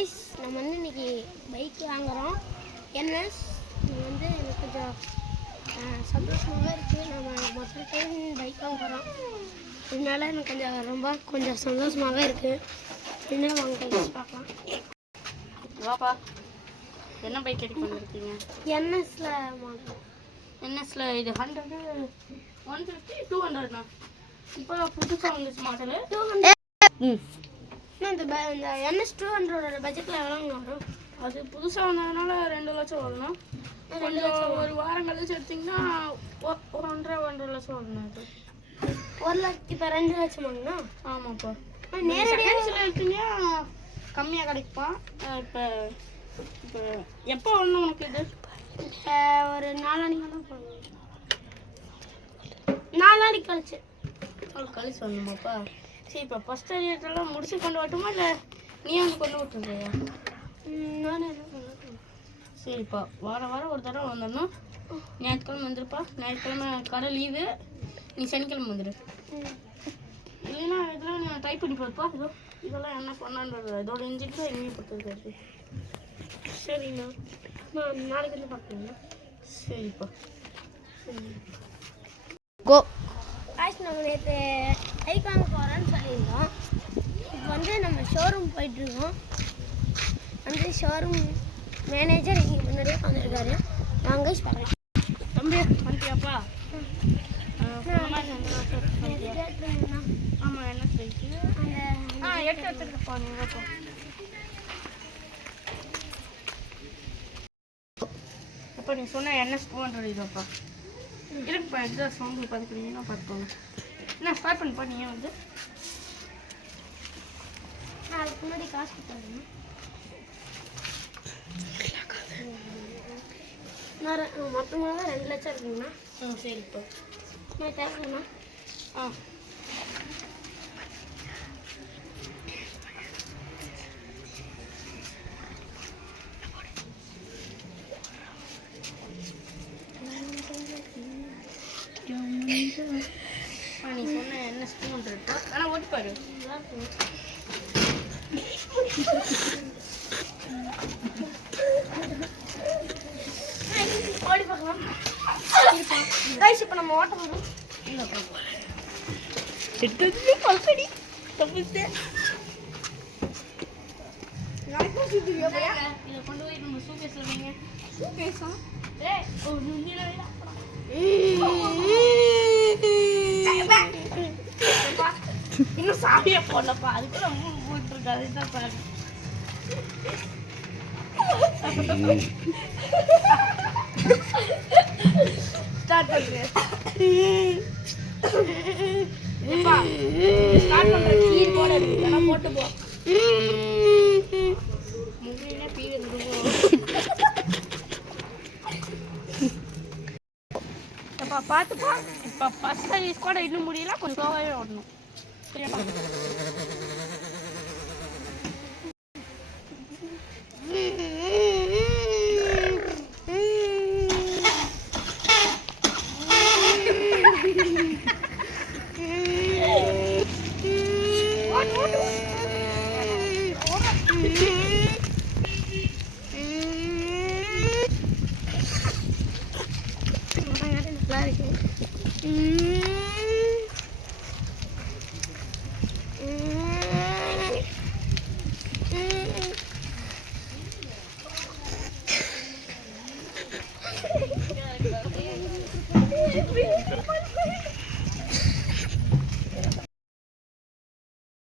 Guys, நம்ம வந்து இன்னைக்கு பைக் வாங்குகிறோம். என்எஸ் வந்து எனக்கு கொஞ்சம் சந்தோஷமாக இருக்குது. நம்ம மொத்த டைம் பைக் வாங்குகிறோம். இதனால எனக்கு கொஞ்சம் சந்தோஷமாகவே இருக்குது. என்ன வாங்க கைஸ் பார்க்கலாம். வாப்பா, என்ன பைக் எடுக்க வந்துருக்கீங்க? என்எஸ்ல வாங்குறோம். என்எஸ்ல இது 100, 150, 200ண்ணா. இப்போ புதுசாக வந்துச்சு மாடலு 200. இந்த என்எஸ் 200 பட்ஜெட்டில் எவ்வளோங்க வரும்? அது புதுசாக வந்ததுனால 2 லட்சம் வரணும். கொஞ்சம் ஒரு வாரம் கழிச்சு எடுத்திங்கன்னா 1.5 லட்சம் வரணும். அது 1 லட்சம். இப்போ 2 லட்சமாங்கண்ணா? ஆமாப்பா. நேரடியாக எடுத்தீங்கன்னா கம்மியாக கிடைக்குமா? இப்போ இப்போ எப்போ வரணும் உனக்கு? இது ஒரு 4 நாளைக்கு தான் போகணும். 4 நாளைக்கு கழிச்சு வரணுமாப்பா? சரி, இப்போ ஃபஸ்ட் ரேட்டெல்லாம் முடிச்சு கொண்டு வரட்டுமா, இல்லை நீ வந்து கொண்டு விட்டுருக்கியா? நானே. சரிப்பா, வாரம் ஒரு தடவை வந்துடணும். ஞாயிற்றுக்கிழமை வந்துருப்பா. ஞாயிற்றுக்கிழமை கடை லீவு, நீ சனிக்கிழமை வந்துடு. இல்லைன்னா இதெல்லாம் நான் டைப் பண்ணி பார்ப்பா. இதெல்லாம் என்ன பண்ணான்றது இதோட இன்ஜின் தான் எங்கேயும் கொடுத்துருக்காரு. சரிண்ணா, நான் நாளைக்கு வந்து பார்க்குறேங்கண்ணா. சரிப்பா. கோ காய்ச்சி, நம்ம நேற்று பைக் வாங்க போகிறோன்னு சொல்லியிருந்தோம். இப்போ வந்து நம்ம ஷோரூம் போயிட்டுருக்கோம். வந்து ஷோரூம் மேனேஜர் இங்கே முன்னாடியே வந்துருக்காரு. வாங்க பார்க்கலாம். தம்பி வந்துட்டியாப்பா? ஆமாம், என்ன பைக்கு? எடுத்துருக்கப்பா. நீங்கப்பா அப்போ நீ சொன்ன என்எஸ் 200 இதுப்பா இருக்குப்பா. எக்ஸாஸ்ட் சவுண்டு பார்த்துக்கிறீங்கன்னா பார்த்துக்கோங்க. என்ன ஸ்டார்ட் பண்ணிப்பா. நீங்கள் வந்து நான் அதுக்கு முன்னாடி காசு கொடுத்தாங்க. நான் மொத்தமாக தான் 2 லட்சம் இருக்குங்கண்ணா. சரிப்பா. நான் தேவைங்கண்ணா. நீ சொன்ன என்ன ஸ்பூன் இருக்கா? ஆனால் ஓட்டிப்பாரு. ஓடி பார்க்கலாம். கைஸ், இப்போ நம்ம ஓட்ட போகிறோம். பல்சடி தப்பிச்சு இதை கொண்டு போய் நம்ம சூப்பேஸில் வைங்க. சூப்பேஸா? இன்னும் சாமியை போடலப்பா. அதுக்குள்ள போயிட்டு இருக்காது. இதுதான் பாரு. ஸ்டார்ட் பண்ணுங்க. ஸ்டார்ட் பண்ற கீ போட இதெல்லாம் போட்டு போ. முன்னாடியே பீ வந்துருவோம். பார்த்துப்பா. இப்போ ஃபஸ்ட் சர்வீஸ் கூட இன்னும் முடியல. கொஞ்சம் ஸ்லோவாகவே ஓடணும். சரியாப்பா?